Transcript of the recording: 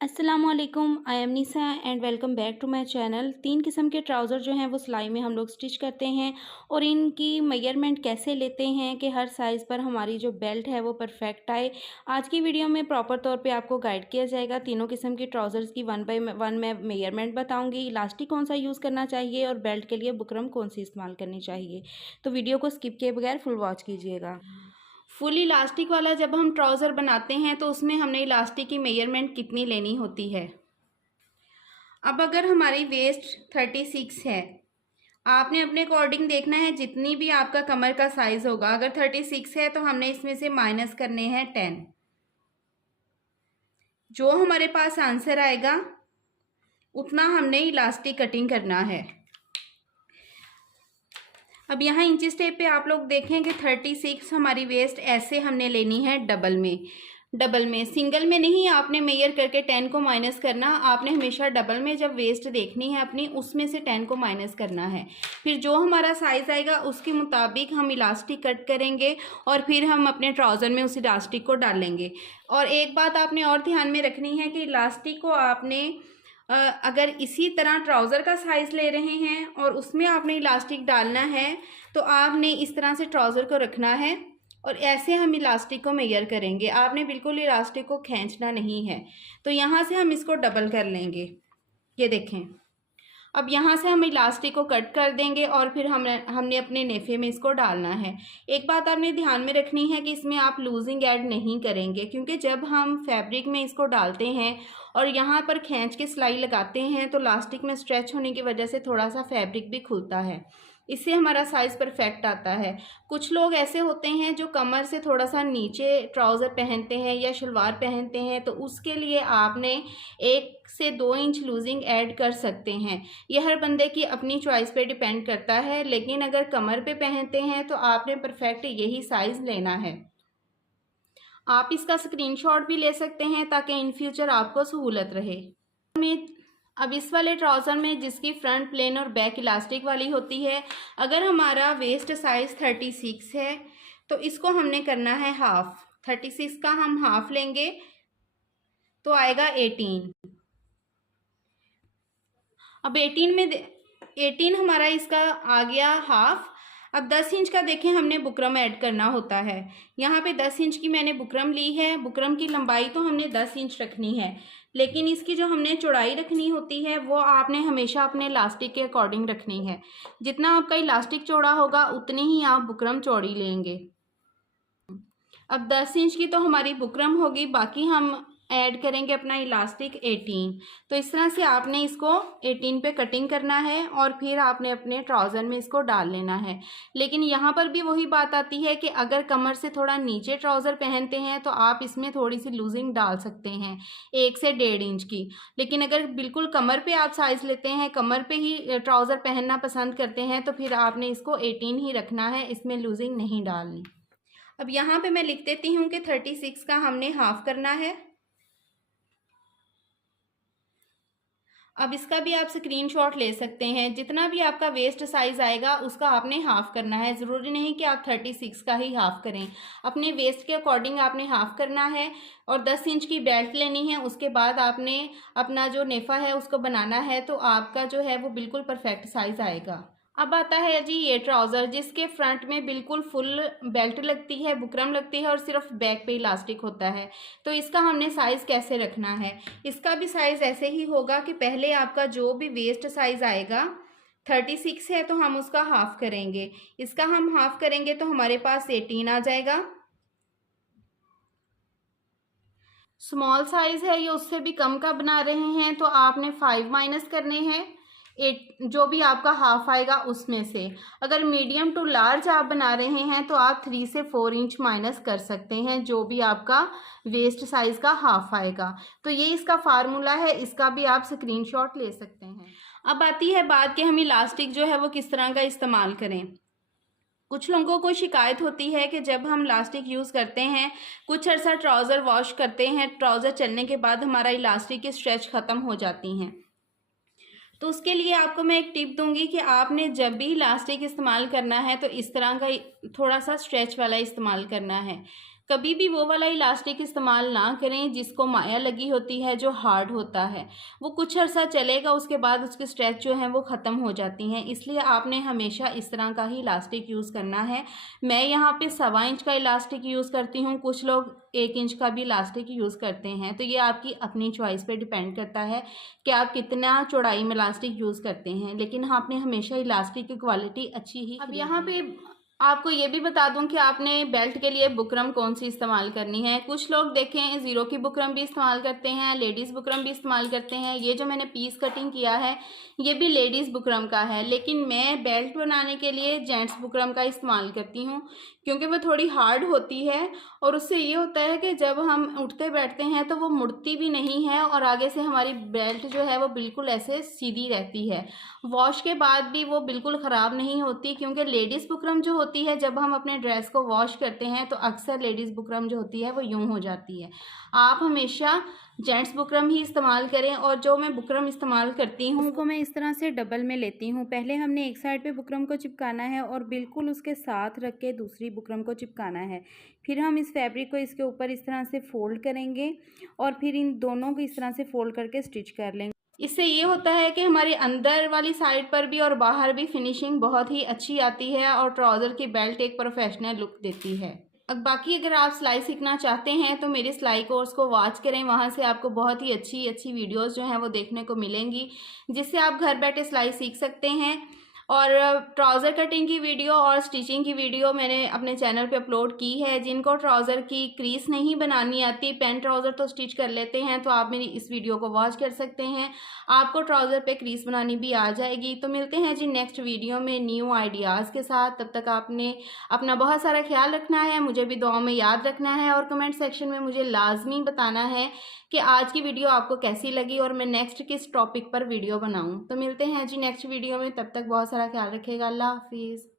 अस्सलामुअलैकुम, I am Nisa and welcome back to my channel. 3 किस्म के ट्राउज़र जो हैं वो सिलाई में हम लोग स्टिच करते हैं और इनकी मेजरमेंट कैसे लेते हैं कि हर साइज़ पर हमारी जो बेल्ट है वो परफेक्ट आए। आज की वीडियो में प्रॉपर तौर पे आपको गाइड किया जाएगा। तीनों किस्म की ट्राउज़र्स की वन बाय वन मैं मेजरमेंट बताऊंगी, इलास्टिक कौन सा यूज़ करना चाहिए और बेल्ट के लिए बुकरम कौन सी इस्तेमाल करनी चाहिए। तो वीडियो को स्किप किए बगैर फुल वॉच कीजिएगा। फुल इलास्टिक वाला जब हम ट्राउज़र बनाते हैं तो उसमें हमने इलास्टिक की मेजरमेंट कितनी लेनी होती है। अब अगर हमारी वेस्ट 36 है, आपने अपने अकॉर्डिंग देखना है जितनी भी आपका कमर का साइज होगा। अगर 36 है तो हमने इसमें से माइनस करने हैं 10। जो हमारे पास आंसर आएगा उतना हमने इलास्टिक कटिंग करना है। अब यहाँ इंची टेप पे आप लोग देखें कि 36 हमारी वेस्ट ऐसे हमने लेनी है डबल में सिंगल में नहीं। आपने मेजर करके 10 को माइनस करना, आपने हमेशा डबल में जब वेस्ट देखनी है अपनी उसमें से 10 को माइनस करना है। फिर जो हमारा साइज़ आएगा उसके मुताबिक हम इलास्टिक कट करेंगे और फिर हम अपने ट्राउज़र में उस इलास्टिक को डालेंगे। और एक बात आपने और ध्यान में रखनी है कि इलास्टिक को आपने अगर इसी तरह ट्राउज़र का साइज़ ले रहे हैं और उसमें आपने इलास्टिक डालना है तो आपने इस तरह से ट्राउज़र को रखना है और ऐसे हम इलास्टिक को मेजर करेंगे। आपने बिल्कुल इलास्टिक को खींचना नहीं है। तो यहाँ से हम इसको डबल कर लेंगे, ये देखें। अब यहाँ से हम इलास्टिक को कट कर देंगे और फिर हमने अपने नेफे में इसको डालना है। एक बात आपने ध्यान में रखनी है कि इसमें आप लूजिंग ऐड नहीं करेंगे, क्योंकि जब हम फैब्रिक में इसको डालते हैं और यहाँ पर खींच के सिलाई लगाते हैं तो इलास्टिक में स्ट्रेच होने की वजह से थोड़ा सा फैब्रिक भी खुलता है, इससे हमारा साइज़ परफेक्ट आता है। कुछ लोग ऐसे होते हैं जो कमर से थोड़ा सा नीचे ट्राउज़र पहनते हैं या शलवार पहनते हैं, तो उसके लिए आपने 1 से 2 इंच लूजिंग ऐड कर सकते हैं। यह हर बंदे की अपनी चॉइस पे डिपेंड करता है, लेकिन अगर कमर पे पहनते हैं तो आपने परफेक्ट यही साइज़ लेना है। आप इसका स्क्रीनशॉट भी ले सकते हैं ताकि इन फ्यूचर आपको सहूलत रहे। अब इस वाले ट्राउज़र में जिसकी फ्रंट प्लेन और बैक इलास्टिक वाली होती है, अगर हमारा वेस्ट साइज़ 36 है तो इसको हमने करना है हाफ। 36 का हम हाफ लेंगे तो आएगा 18। अब 18 हमारा इसका आ गया हाफ। अब 10 इंच का देखें हमने बुकरम ऐड करना होता है। यहाँ पे 10 इंच की मैंने बुकरम ली है। बुकरम की लंबाई तो हमने 10 इंच रखनी है, लेकिन इसकी जो हमने चौड़ाई रखनी होती है वो आपने हमेशा अपने इलास्टिक के अकॉर्डिंग रखनी है। जितना आपका इलास्टिक चौड़ा होगा उतनी ही आप बुकरम चौड़ी लेंगे। अब 10 इंच की तो हमारी बुकरम होगी, बाकी हम ऐड करेंगे अपना इलास्टिक 18। तो इस तरह से आपने इसको 18 पे कटिंग करना है और फिर आपने अपने ट्राउज़र में इसको डाल लेना है। लेकिन यहाँ पर भी वही बात आती है कि अगर कमर से थोड़ा नीचे ट्राउज़र पहनते हैं तो आप इसमें थोड़ी सी लूजिंग डाल सकते हैं 1 से 1.5 इंच की। लेकिन अगर बिल्कुल कमर पे आप साइज़ लेते हैं, कमर पे ही ट्राउज़र पहनना पसंद करते हैं, तो फिर आपने इसको 18 ही रखना है, इसमें लूजिंग नहीं डालनी। अब यहाँ पे मैं लिख देती हूँ कि 36 का हमने हाफ करना है। अब इसका भी आप स्क्रीनशॉट ले सकते हैं। जितना भी आपका वेस्ट साइज़ आएगा उसका आपने हाफ़ करना है। ज़रूरी नहीं कि आप 36 का ही हाफ़ करें, अपने वेस्ट के अकॉर्डिंग आपने हाफ़ करना है। और 10 इंच की बेल्ट लेनी है, उसके बाद आपने अपना जो नेफ़ा है उसको बनाना है, तो आपका जो है वो बिल्कुल परफेक्ट साइज़ आएगा। अब आता है जी ये ट्राउज़र जिसके फ्रंट में बिल्कुल फुल बेल्ट लगती है, बुकरम लगती है और सिर्फ बैक पे इलास्टिक होता है। तो इसका हमने साइज़ कैसे रखना है। इसका भी साइज़ ऐसे ही होगा कि पहले आपका जो भी वेस्ट साइज़ आएगा 36 है तो हम उसका हाफ़ करेंगे। इसका हम हाफ़ करेंगे तो हमारे पास 18 आ जाएगा। स्मॉल साइज़ है ये, उससे भी कम का बना रहे हैं तो आपने 5 माइनस करने हैं 8, जो भी आपका हाफ आएगा उसमें से। अगर मीडियम टू लार्ज आप बना रहे हैं तो आप 3 से 4 इंच माइनस कर सकते हैं, जो भी आपका वेस्ट साइज़ का हाफ आएगा। तो ये इसका फार्मूला है, इसका भी आप स्क्रीनशॉट ले सकते हैं। अब आती है बात कि हम इलास्टिक जो है वो किस तरह का इस्तेमाल करें। कुछ लोगों को शिकायत होती है कि जब हम इलास्टिक यूज़ करते हैं, कुछ अर्सा ट्राउज़र वॉश करते हैं, ट्राउज़र चलने के बाद हमारा इलास्टिक की स्ट्रेच ख़त्म हो जाती हैं। तो उसके लिए आपको मैं एक टिप दूंगी कि आपने जब भी इलास्टिक इस्तेमाल करना है तो इस तरह का थोड़ा सा स्ट्रेच वाला इस्तेमाल करना है। कभी भी वो वाला इलास्टिक इस्तेमाल ना करें जिसको माया लगी होती है, जो हार्ड होता है। वो कुछ अर्सा चलेगा, उसके बाद उसकी स्ट्रेच जो है वो ख़त्म हो जाती हैं। इसलिए आपने हमेशा इस तरह का ही इलास्टिक यूज़ करना है। मैं यहाँ पे 1.25 इंच का इलास्टिक यूज़ करती हूँ, कुछ लोग 1 इंच का भी इलास्टिक यूज़ करते हैं। तो ये आपकी अपनी चॉइस पे डिपेंड करता है कि आप कितना चौड़ाई में इलास्टिक यूज़ करते हैं, लेकिन हाँ, आपने हमेशा इलास्टिक की क्वालिटी अच्छी ही अब यहाँ पे आपको ये भी बता दूं कि आपने बेल्ट के लिए बुकरम कौन सी इस्तेमाल करनी है। कुछ लोग देखें ज़ीरो की बुकरम भी इस्तेमाल करते हैं, लेडीज़ बुकरम भी इस्तेमाल करते हैं। ये जो मैंने पीस कटिंग किया है ये भी लेडीज़ बुकरम का है, लेकिन मैं बेल्ट बनाने के लिए जेंट्स बुकरम का इस्तेमाल करती हूँ, क्योंकि वो थोड़ी हार्ड होती है और उससे ये होता है कि जब हम उठते बैठते हैं तो वो मुड़ती भी नहीं है और आगे से हमारी बेल्ट जो है वो बिल्कुल ऐसे सीधी रहती है। वॉश के बाद भी वो बिल्कुल ख़राब नहीं होती, क्योंकि लेडीज़ बुकरम जो होती है जब हम अपने ड्रेस को वॉश करते हैं तो अक्सर लेडीज़ बुकरम जो होती है वो यूँ हो जाती है। आप हमेशा जेंट्स बुकरम ही इस्तेमाल करें, और जो मैं बुकरम इस्तेमाल करती हूँ उसको मैं इस तरह से डबल में लेती हूँ। पहले हमने एक साइड पे बुकरम को चिपकाना है और बिल्कुल उसके साथ रख के दूसरी बुकरम को चिपकाना है। फिर हम इस फैब्रिक को इसके ऊपर इस तरह से फ़ोल्ड करेंगे और फिर इन दोनों को इस तरह से फ़ोल्ड करके स्टिच कर लेंगे। इससे ये होता है कि हमारे अंदर वाली साइड पर भी और बाहर भी फिनिशिंग बहुत ही अच्छी आती है और ट्राउज़र की बेल्ट एक प्रोफेशनल लुक देती है। अब बाकी अगर आप सिलाई सीखना चाहते हैं तो मेरे सिलाई कोर्स को वॉच करें, वहाँ से आपको बहुत ही अच्छी अच्छी वीडियोस जो हैं वो देखने को मिलेंगी, जिससे आप घर बैठे सिलाई सीख सकते हैं। और ट्राउज़र कटिंग की वीडियो और स्टिचिंग की वीडियो मैंने अपने चैनल पे अपलोड की है। जिनको ट्राउज़र की क्रीज नहीं बनानी आती, पैंट ट्राउज़र तो स्टिच कर लेते हैं, तो आप मेरी इस वीडियो को वॉच कर सकते हैं, आपको ट्राउज़र पे क्रीज बनानी भी आ जाएगी। तो मिलते हैं जी नेक्स्ट वीडियो में न्यू आइडियाज़ के साथ। तब तक आपने अपना बहुत सारा ख्याल रखना है, मुझे भी दुआओं में याद रखना है और कमेंट सेक्शन में मुझे लाजमी बताना है कि आज की वीडियो आपको कैसी लगी और मैं नेक्स्ट किस टॉपिक पर वीडियो बनाऊं। तो मिलते हैं जी नेक्स्ट वीडियो में, तब तक बहुत सारा ख्याल रखिएगा। अल्लाह हाफिज़।